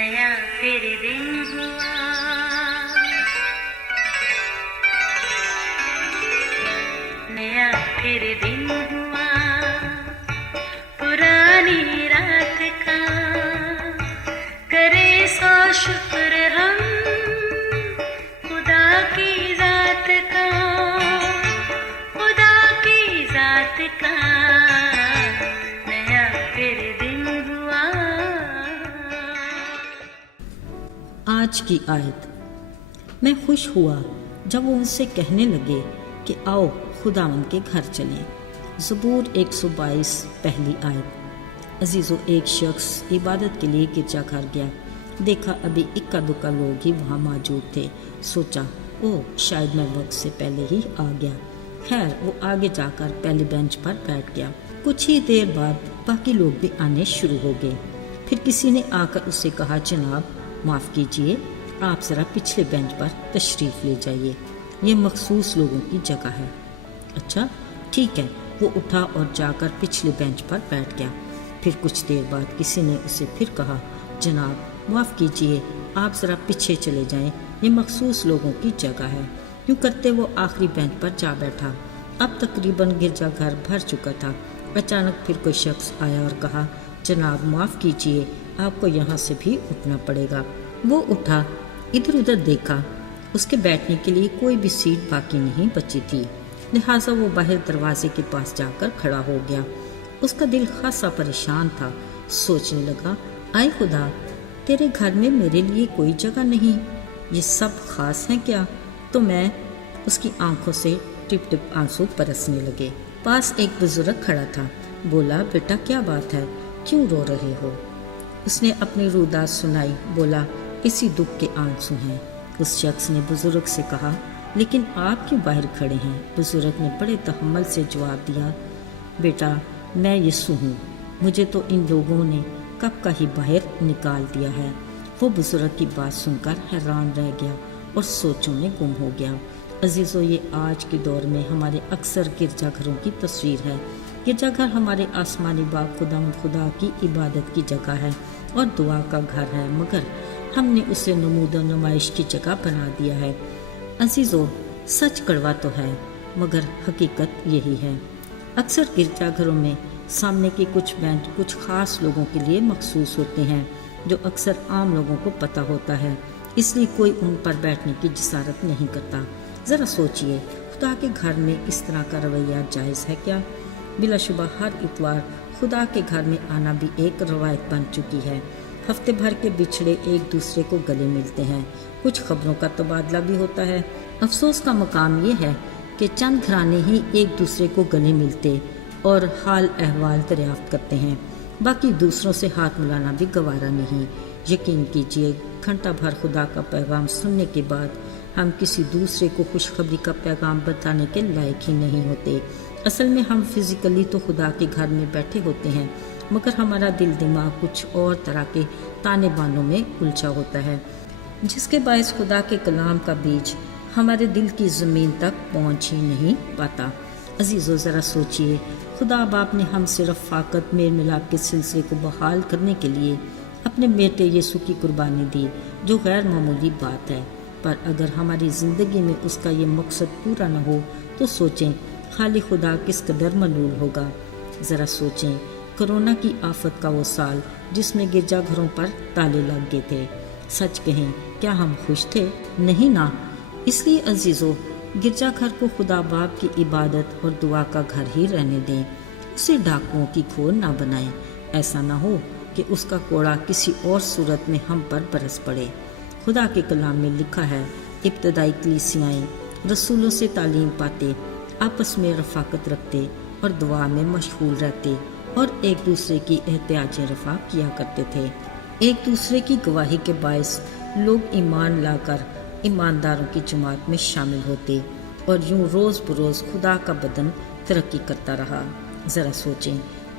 नया फिर दिन हुआ, नया फिर दिन हुआ, पुरानी रात का करे सो शुक्र हम खुदा की जात का, खुदा की जात का नया फिर दिन हुआ। आज की आयत। मैं खुश हुआ जब वो उनसे कहने लगे कि आओ खुदावंद के घर चलें। ज़बूर 122 पहली आयत। अजीज़ों, एक शख्स इबादत के लिए गिरजाघर गया। देखा अभी इक्का दुक्का लोग ही वहाँ मौजूद थे। सोचा ओह शायद मैं वक्त से पहले ही आ गया। खैर वो आगे जाकर पहले बेंच पर बैठ गया। कुछ ही देर बाद बाकी लोग भी आने शुरू हो गए। फिर किसी ने आकर उससे कहा, जनाब माफ़ कीजिए, आप ज़रा पिछले बेंच पर तशरीफ़ ले जाइए, ये मखसूस लोगों की जगह है। अच्छा ठीक है। वो उठा और जाकर पिछले बेंच पर बैठ गया। फिर कुछ देर बाद किसी ने उसे फिर कहा, जनाब माफ़ कीजिए, आप ज़रा पीछे चले जाएं, ये मखसूस लोगों की जगह है। यूँ करते वो आखिरी बेंच पर जा बैठा। अब तकरीबन गिरजाघर भर चुका था। अचानक फिर कोई शख्स आया और कहा, जनाब माफ़ कीजिए, आपको यहाँ से भी उठना पड़ेगा। वो उठा, इधर उधर देखा, उसके बैठने के लिए कोई भी सीट बाकी नहीं बची थी। लिहाजा वो बाहर दरवाजे के पास जाकर खड़ा हो गया। उसका दिल खासा परेशान था। सोचने लगा, आए खुदा, तेरे घर में मेरे लिए कोई जगह नहीं, ये सब खास हैं क्या? तो मैं उसकी आंखों से टिप टिप आंसू बरसने लगे। पास एक बुजुर्ग खड़ा था। बोला, बेटा क्या बात है, क्यों रो रहे हो? उसने अपनी रुदास सुनाई। बोला, इसी दुख के आंसू हैं। उस शख्स ने बुजुर्ग से कहा, लेकिन आप क्यों बाहर खड़े हैं? बुजुर्ग ने बड़े तहम्मुल से जवाब दिया, बेटा मैं यीशु हूँ, मुझे तो इन लोगों ने कब का ही बाहर निकाल दिया है। वो बुजुर्ग की बात सुनकर हैरान रह गया और सोचों में गुम हो गया। अजीज़ों, ये आज के दौर में हमारे अक्सर गिरजाघरों की तस्वीर है। गिरजाघर हमारे आसमानी बाप खुदा की इबादत की जगह है और दुआ का घर है, मगर हमने उसे नमूद और नुमाइश की जगह बना दिया है। अजीज़ों, सच कड़वा तो है, मगर हकीकत यही है। अक्सर गिरजाघरों में सामने के कुछ बेंच कुछ खास लोगों के लिए मखसूस होते हैं, जो अक्सर आम लोगों को पता होता है, इसलिए कोई उन पर बैठने की जिसारत नहीं करता। ज़रा सोचिए, खुदा के घर में इस तरह का रवैया जायज़ है क्या? बिलाशुबा हर इतवार खुदा के घर में आना भी एक रवायत बन चुकी है। हफ्ते भर के बिछड़े एक दूसरे को गले मिलते हैं, कुछ खबरों का तबादला भी होता है। अफसोस का मकाम ये है कि चंद घराने ही एक दूसरे को गले मिलते और हाल अहवाल दरियाफ्त करते हैं, बाकी दूसरों से हाथ मिलाना भी गवारा नहीं। यकीन कीजिए, घंटा भर खुदा का पैगाम सुनने के बाद हम किसी दूसरे को खुशखबरी का पैगाम बताने के लायक ही नहीं होते। असल में हम फिजिकली तो खुदा के घर में बैठे होते हैं, मगर हमारा दिल दिमाग कुछ और तरह के ताने बानों में उलझा होता है, जिसके बायस खुदा के कलाम का बीज हमारे दिल की ज़मीन तक पहुंच ही नहीं पाता। अजीज़ों, ज़रा सोचिए, खुदा बाप ने हम सिर्फ फ़ाकत मेल मिलाप के सिलसिले को बहाल करने के लिए अपने बेटे यीशु की कुर्बानी दी, जो गैर मामूली बात है। पर अगर हमारी ज़िंदगी में उसका ये मकसद पूरा न हो तो सोचें खाली खुदा किस कदर मलूल होगा। ज़रा सोचें, कोरोना की आफत का वो साल जिसमें गिरजाघरों पर ताले लग गए थे। सच कहें, क्या हम खुश थे? नहीं ना। इसलिए अजीज़ों, गिरजाघर को खुदा बाप की इबादत और दुआ का घर ही रहने दें, उसे डाकुओं की खोर ना बनाएं। ऐसा ना हो कि उसका कोड़ा किसी और सूरत में हम पर बरस पड़े। खुदा के कलाम में लिखा है, इब्तदाई कलीसियाएं रसूलों से तालीम पाते, आपस में रफाकत रखते और दुआ में मशगूल रहते और एक दूसरे की एहतियाज रफा किया करते थे। एक दूसरे की गवाही के बायस लोग ईमान लाकर ईमानदारों की जमात में शामिल होते और यूं रोज़ बरोज़ खुदा का बदन तरक्की करता रहा। ज़रा सोचें,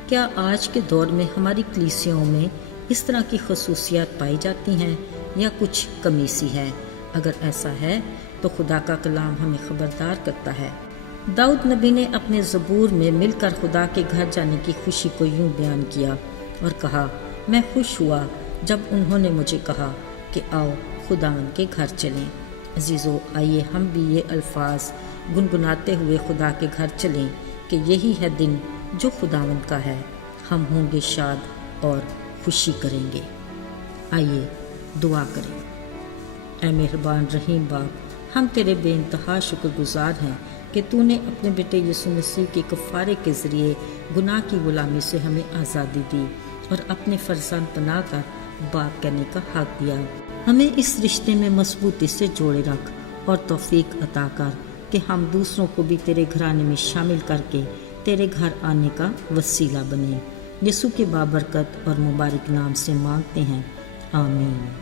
क्या आज के दौर में हमारी कलीसियाओं में इस तरह की खसूसियात पाई जाती हैं या कुछ कमी सी है? अगर ऐसा है तो खुदा का कलाम हमें खबरदार करता है। दाऊद नबी ने अपने ज़बूर में मिलकर खुदा के घर जाने की खुशी को यूं बयान किया और कहा, मैं खुश हुआ جب انہوں نے مجھے کہا کہ آؤ خداوند کے گھر چلیں۔ عزیزو، آئیے ہم بھی یہ الفاظ گنگناتے ہوئے خدا کے گھر چلیں کہ یہی ہے دن جو خداوند کا ہے، ہم ہوں گے شاد اور خوشی کریں گے۔ آئیے دعا کریں۔ اے مہربان رحیم باپ، ہم تیرے بے انتہا شکر گزار ہیں کہ تو نے اپنے بیٹے یسوع مسیح کے کفارے کے ذریعے گناہ کی غلامی سے ہمیں آزادی دی اور اپنے فرزند بنا کر باپ کہنے کا حق دیا۔ ہمیں اس رشتے میں مضبوطی سے جوڑے رکھ اور توفیق عطا کر کہ ہم دوسروں کو بھی تیرے گھرانے میں شامل کر کے تیرے گھر آنے کا وسیلہ بنیں۔ یسوع کے بابرکت اور مبارک نام سے مانگتے ہیں، آمین۔